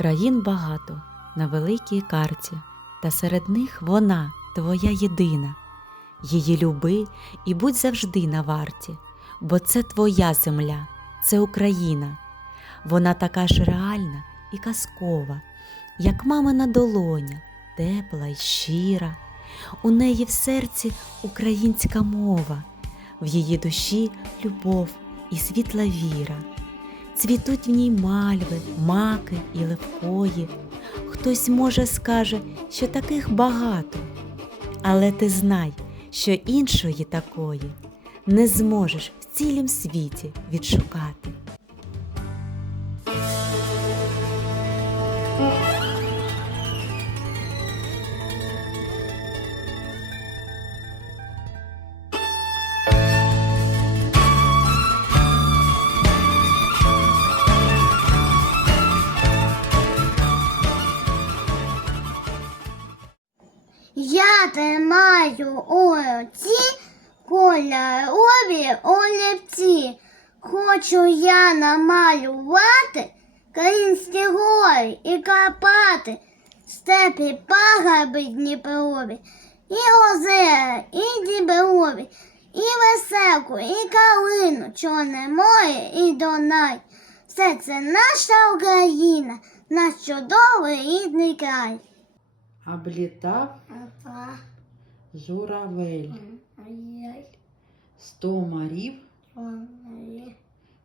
Країн багато на великій карті, та серед них вона твоя єдина. Її люби і будь завжди на варті, бо це твоя земля, це Україна. Вона така ж реальна і казкова, як мамина долоня, тепла й щира. У неї в серці українська мова, в її душі любов і світла віра. Цвітуть в ній мальви, маки і левкої. Хтось може скаже, що таких багато, але ти знай, що іншої такої не зможеш в цілім світі відшукати. Я тримаю у руці кольорові олівці. Хочу я намалювати країнські гори і Карпати, степі пагорби Дніпрові, і озера, і діброві, і веселку, і калину, Чорне море і Донай. Все це наша Україна, наш чудовий рідний край. Облітав журавель, сто морів,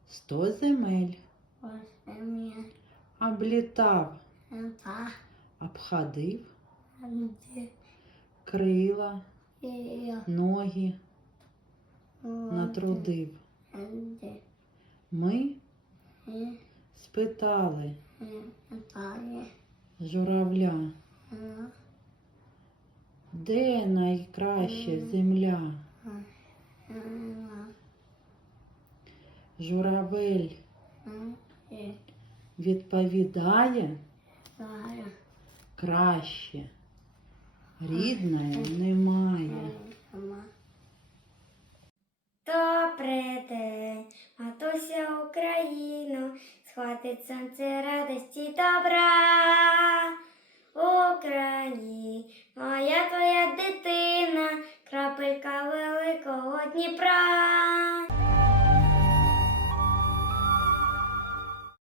сто земель. Облітав, обходив, крила, ноги натрудив. Ми спитали журавля, де найкраща земля? Журавель відповідає краще. Рідної немає. Добрий день, матуся Україно, схватить сонце радості добра. Україні, Дніпра.